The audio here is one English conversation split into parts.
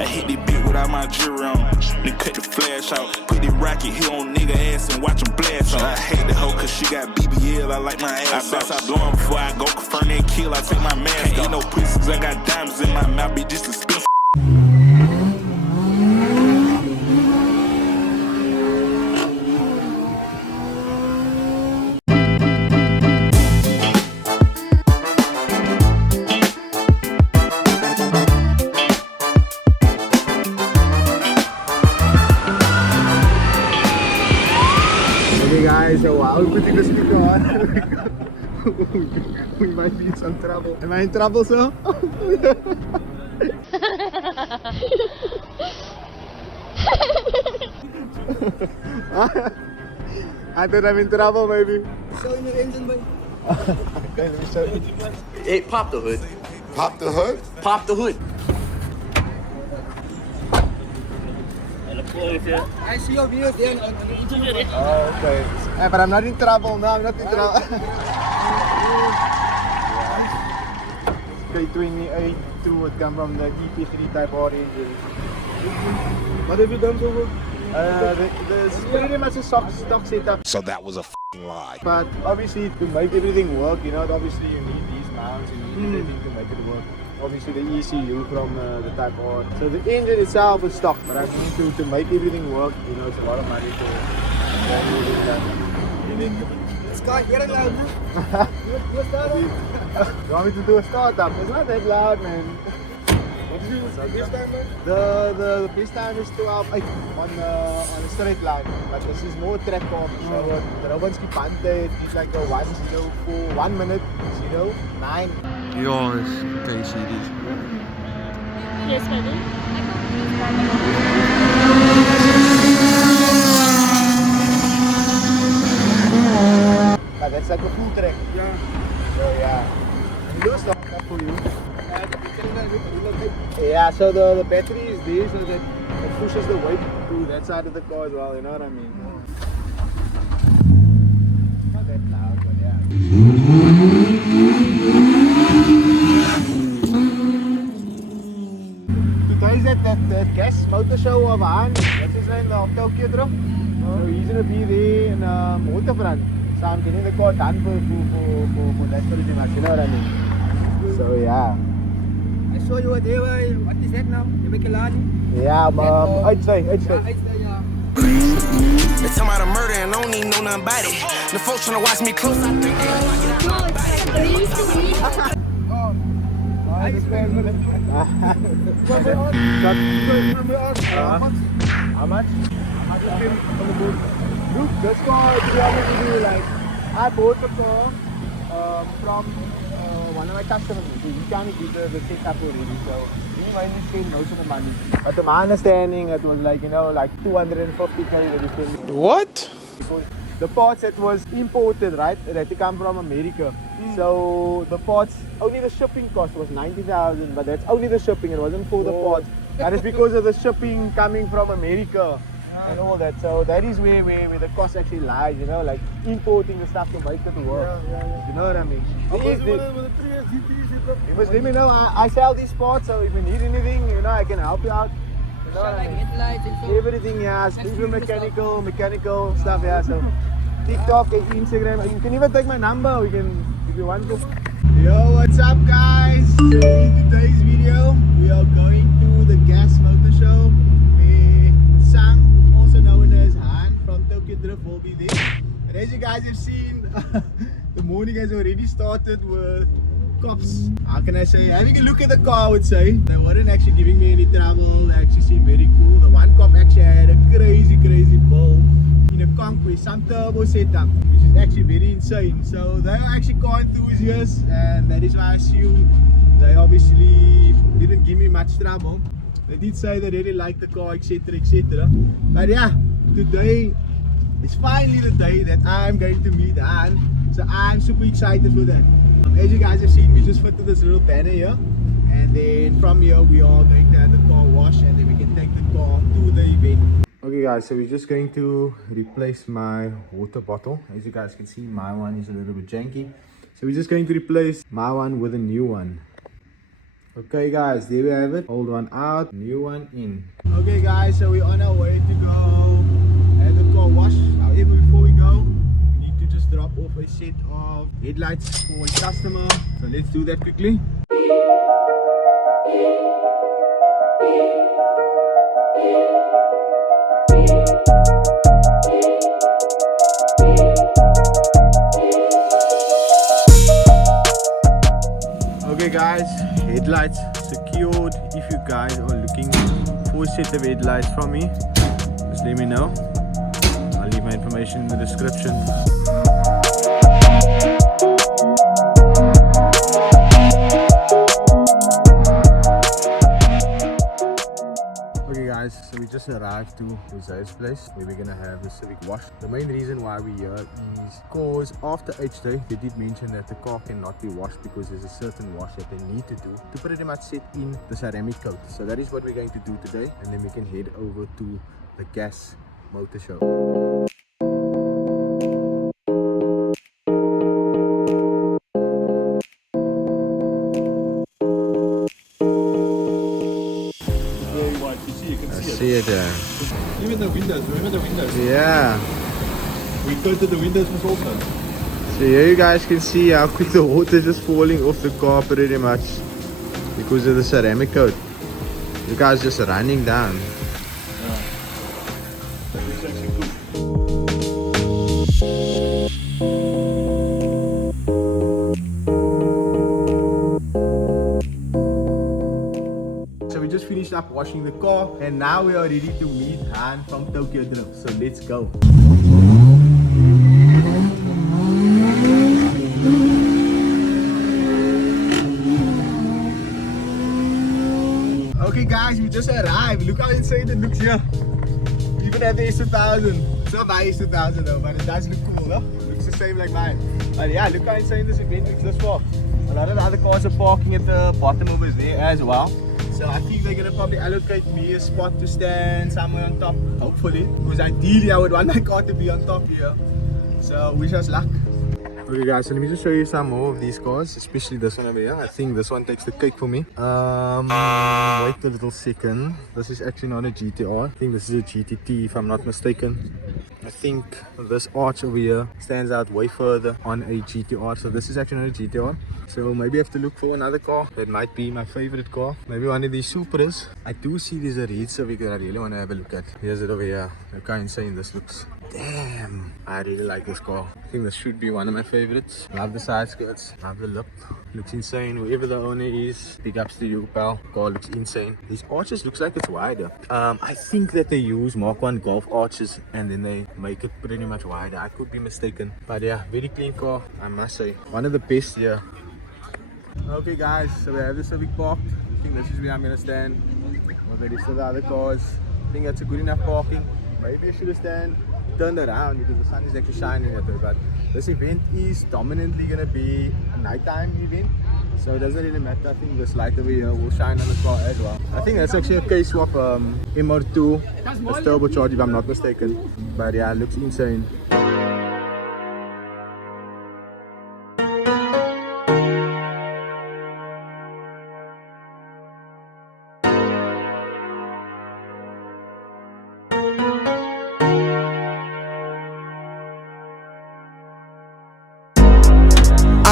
I hit the beat without my jewelry on. Then cut the flash out. Put the rocket here on nigga ass and watch him blast on. I hate the hoe cause she got BBL. I like my ass. I best I blow him before I go confirm that kill. I take my mask. Can't eat no pussy cause I got diamonds in my mouth. Be just a spin. So while we're putting the speaker on, we might be in some trouble. Am I in trouble, sir? I thought I'm in trouble, maybe. Showing your engine, boy. Okay, let me show you. Hey, pop the hood. Pop the hood? Pop the hood. I see your views there on the internet. Oh, okay. Hey, but I'm not in trouble. No, I'm not in trouble. K28 would come from the EP3 type R engine. What have you done so good? There's pretty much a stock setup. So that was a f***ing lie. But obviously to make everything work, you know, obviously you need these mounts, you need everything to make it work. Obviously the ECU from the Type R. So the engine itself is stock, but I mean to make everything work, you know, it's a lot of money to This guy very loud, huh? You start up? You want me to do a startup? It's not that loud, man. What is the best time, man? The best time is 12.8 on a straight line, but this is more track off. So the Rowanski Pante is like a 104, 1 minute 09. Yours, can you see this? Yes, maybe. But that's like a full track. Yeah. So yeah. And you stop that for you. Yeah, so the battery is there so that it pushes the weight to that side of the car as well, you know what I mean? Not that loud, but yeah. Today's that gas motor show of Han. That's his name, the Tokyo Drop. So he's gonna be there in Waterfront. So I'm getting the car done for that pretty much, you know what I mean? So yeah. I saw you were there. What is that now? You make a lot? Yeah, uitstay. Yeah. They tell me about a murder and I don't even know nothing about it. The folks trying to watch me close, I think they How much? Look, this car, to be honest with you, like, I bought the car from one of my customers. He can't do the setup already, so he mainly spent most of the money. But to my understanding, it was like, you know, like 250k that he spent. What? Because the parts that was imported, right, that had to come from America. So the parts, only the shipping cost was 90,000, but that's only the shipping, it wasn't for the parts. That is because of the shipping coming from America and all that. So that is where the cost actually lies, you know, like importing the stuff to make it work. You know what I mean? You must let me know. I sell these parts, so if you need anything, you know, I can help you out. You know what I mean? Everything, yeah, even mechanical stuff, yeah. So TikTok, Instagram, you can even take my number. We can, if you want to. Yo, what's up, guys? So in today's video, we are going to the gas motor show where Sang, also known as Han from Tokyo Drift, will be there. And as you guys have seen, the morning has already started with cops. How can I say? Having a look at the car, I would say. They weren't actually giving me any trouble. They actually seemed very cool. The one cop actually had a crazy build in a conquest, some turbo setup, which is actually very insane. So they are actually car enthusiasts, and that is why I assume they obviously didn't give me much trouble. They did say they really liked the car, etc, etc. But yeah, today is finally the day that I'm going to meet Han. So I'm super excited for that. As you guys have seen, we just fitted this little banner here, and then from here we are going to have the car wash, and then we can take the car to the event. Okay guys, so we're just going to replace my water bottle. As you guys can see, my one is a little bit janky, so we're just going to replace my one with a new one. Okay guys, there we have it. Old one out, new one in. Okay guys, so we're on our way to go have the car wash. However, before we go, we need to just drop off a set of headlights for a customer. So let's do that quickly. Okay guys, headlights secured. If you guys are looking for a set of headlights from me, just let me know. I'll leave my information in the description. Okay guys, so we just arrived to Jose's place where we're gonna have the Civic wash. The main reason why we're here is because after H day they did mention that the car cannot be washed because there's a certain wash that they need to do to pretty much set in the ceramic coat. So that is what we're going to do today, and then we can head over to the gas motor show. See it there. Even the windows, remember the windows? Yeah. We coated the windows was also. So here you guys can see how quick the water is just falling off the car pretty much because of the ceramic coat. You guys just running down. It's actually good. So we just finished up washing the car and now we are ready to meet Han from Tokyo Drift. So let's go. Okay guys, we just arrived. Look how insane it looks here. We even have the S2000. It's not my S2000 though, but it does look cool, huh? Looks the same like mine. But yeah, look how insane this event looks this far. A lot of the other cars are parking at the bottom over there as well. So I think they're gonna probably allocate me a spot to stand somewhere on top, hopefully. Because ideally I would want my car to be on top here. So wish us luck. Okay guys, so let me just show you some more of these cars, especially this one over here. I think this one takes the cake for me. Wait a little second. This is actually not a GTR. I think this is a GTT if I'm not mistaken. I think this arch over here stands out way further on a GTR. So this is actually not a GTR. So maybe I have to look for another car that might be my favorite car. Maybe one of these Supras. I do see there's a Red Civic that I really want to have a look at. Here's it over here. Look how insane this looks. Damn, I really like this car. I think this should be one of my favorites. Love the side skirts, love the look. Looks insane. Whoever the owner is, big ups to you, pal. Car looks insane. These arches looks like it's wider. I think that they use Mark 1 Golf arches and then they make it pretty much wider. I could be mistaken. But yeah, very clean car, I must say. One of the best here. Okay guys, so we have the Civic parked. I think this is where I'm gonna stand. Well, the rest of the other cars. I think that's a good enough parking. Maybe I should have turned around because the sun is actually shining at it. But this event is dominantly gonna be a nighttime event, so it doesn't really matter. I think this light over here will shine on the car as well. I think that's actually a K-swap MR2, a turbocharged if I'm not mistaken. But yeah, it looks insane.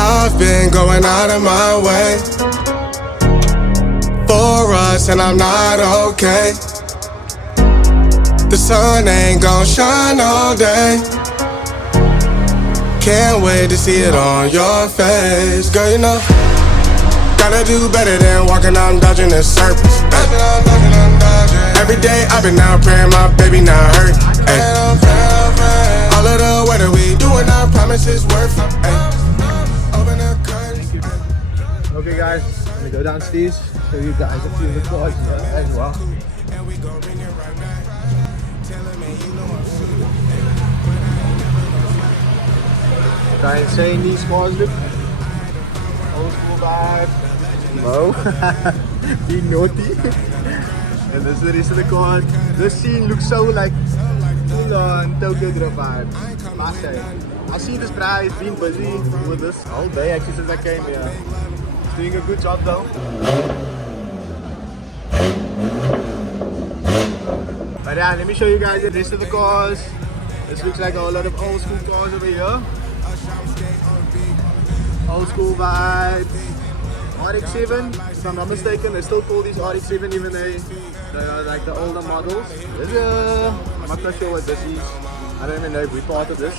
I've been going out of my way for us, and I'm not okay. The sun ain't gon' shine all day. Can't wait to see it on your face. Girl, you know, gotta do better than walking out dodging the surface. Every day I've been out praying my baby not hurt. Ay. All of the weather we doing, I promise it's worth it. Open the curtains. Okay guys, I'm gonna go downstairs, show you guys a few of the cars as well. How insane these cars look. Old school vibe. Mo. Being naughty. And this is the rest of the cars. This scene looks so like full on Tokyo Drift vibes. Must say. I see this guy has been busy with this all day actually since I came here. He's doing a good job though. yeah, let me show you guys the rest of the cars. This looks like a whole lot of old school cars over here. Old school vibe. RX-7, if I'm not mistaken, they still call these RX-7 even though they are like the older models. I'm not sure what this is. I don't even know if we're part of this.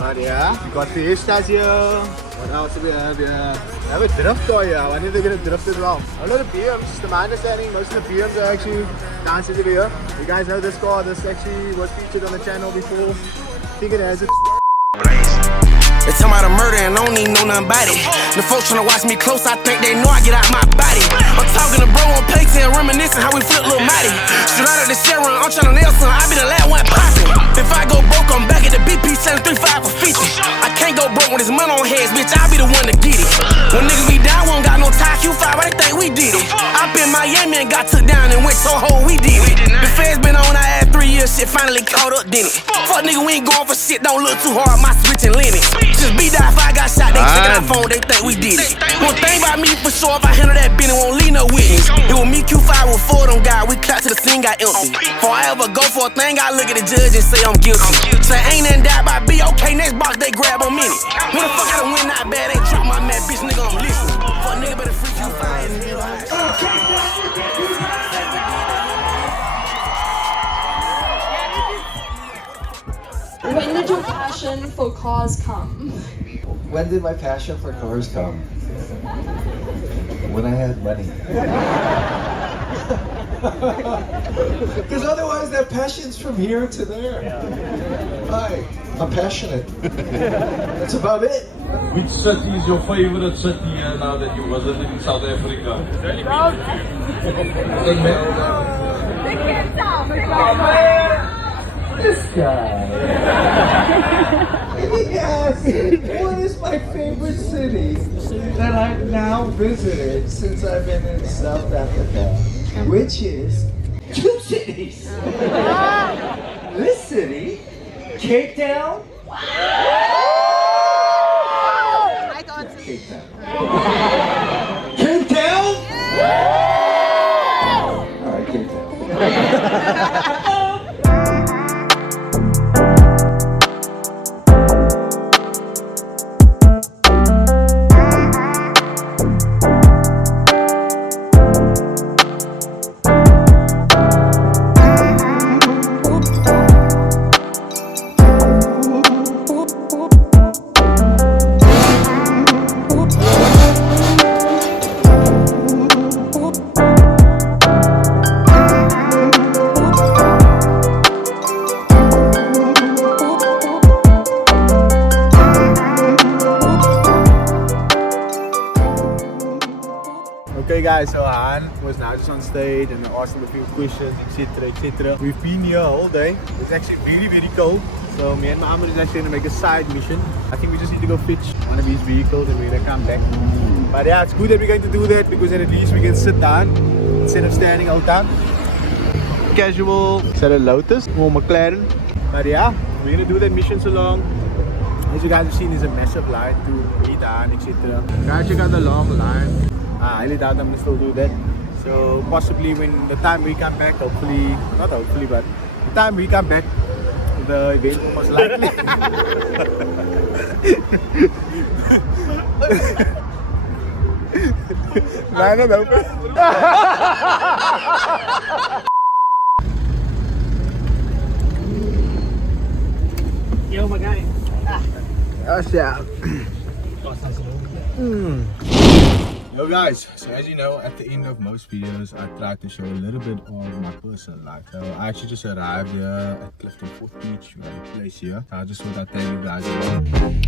But yeah, we got Fiestas here. What else do we have here? We have a drift car here. I wonder if they're going to drift as well. A lot of BMs, to my understanding, most of the BMs are actually dancing over here. You guys know this car, this actually was featured on the channel before. I think it has its They tell me about a murder and I don't even know nothing about it. The folks tryna watch me close, I think they know I get out my body. I'm talking to bro on plates and reminiscing how we flip Lil Mighty. Straight out of the Sharon, I'm tryna nail some, I be the last one popping. If I go broke, I'm back at the BP 735 for 50. I can't go broke when there's money on heads, bitch, I'll be the one to get it. When niggas be down, we don't got no tie Q5, why they think we did it? Up in Miami and got took down and went so whole, we did it. The feds been on our ass 3 years, shit finally caught up, didn't it? Fuck nigga, we ain't going for shit, don't look too hard, my switch and Lenny. Just be die if I got shot, they checking our phone, they think we did it. One thing about me for sure, if I handle that bin, it won't leave no witness. It was me, Q5 with 4 of them guys, we clapped till the scene got empty. Before I ever go for a thing, I look at the judge and say I'm guilty. Say ain't nothing died by B, okay, next box they grab on minute. When the fuck I done win that bad, they drop my mad bitch, nigga, I'm listening. Fuck nigga better free Q5 and hell. When did your passion for cars come? When did my passion for cars come? When I had money. Because otherwise that passion's from here to there. Hi, I'm passionate. That's about it. Which city is your favorite city now that you visited in South Africa? This guy. Yes. What is my favorite city that I've now visited since I've been in South Africa? Which is 2 cities. This city, Cape Town. I thought Cape Town. Cape Town? Alright, Cape Town. Okay guys, so Han was now just on stage and I asked him a few questions, etc, etc. We've been here all day. It's actually very, very cold. So me and Mohammed is actually going to make a side mission. I think we just need to go fetch one of these vehicles and we're going to come back. But yeah, it's good that we're going to do that because then at least we can sit down instead of standing all time. Casual, is that a Lotus or McLaren? But yeah, we're going to do that mission so long. As you guys have seen, there's a massive line to meet on, etc. Guys, check out the long line. I highly doubt I'm going to still do that. So possibly when the time we come back, hopefully, not hopefully, but the time we come back, the event most likely. Line is open. Yo, my guy. Oh, yeah. Yo guys, so as you know, at the end of most videos I try to show a little bit of my personal life. So I actually just arrived here at Clifton Fourth Beach, we have a place here. I just thought I'd tell you guys about it.